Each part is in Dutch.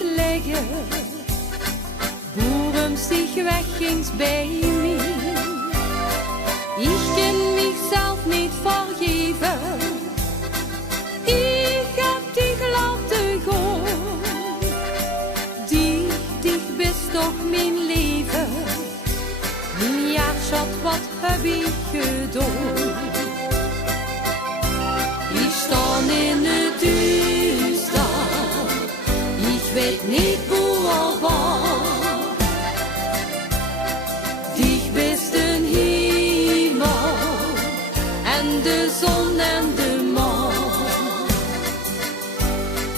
uitleggen, worum sich weg ging's bei mir. Ich kann mich selbst nicht vergeben, ich hab dich laten gaan. Dich bist doch mijn leven, ja schat, wat heb ik gedaan? Ich sta in het duister, ich weet niet wo er war. Dich bist een hemel en de zon en de maan.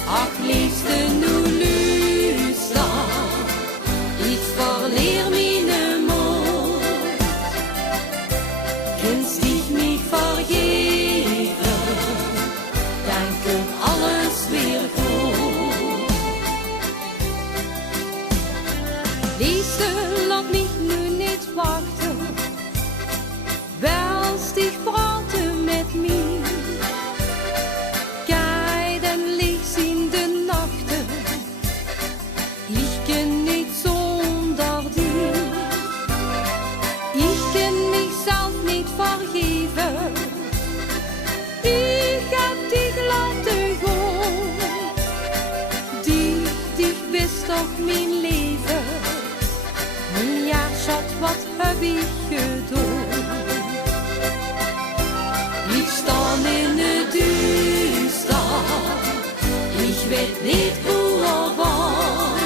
Ach, liefste, nu luister, ik verleer mijn moed. Kannst dich nicht vergeben, dann kommt alles weer goed. Liefste, laat mich nu niet wachten, willst dich praten mit mir. Kijk den Licht in de nachten, ich kann nicht zonder dich. Ich kann mich selbst nicht vergeben, ich hab dich laten gaan. Dich bist doch mijn leven, ja schat, wat heb ik gedaan? Ich sta in het duister, ich weet niet wo er war.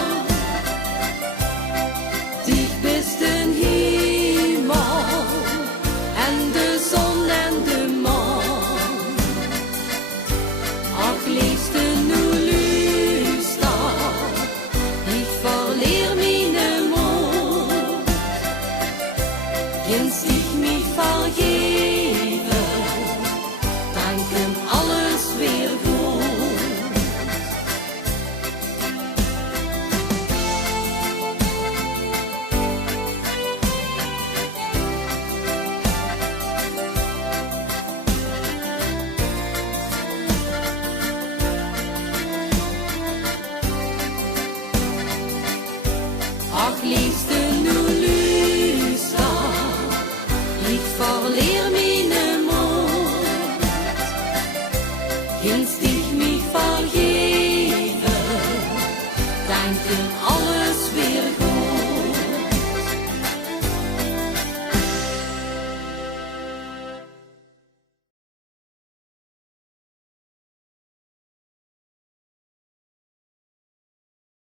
Dich bist een hemel en de zon en de maan. Ach, liefste, nu luister, ich verleer mijn moed. Kannst dich mich vergeben, dann kommt alles weer goed. Ach, liefste, nu luister, ik verleer mijn moed. Kannst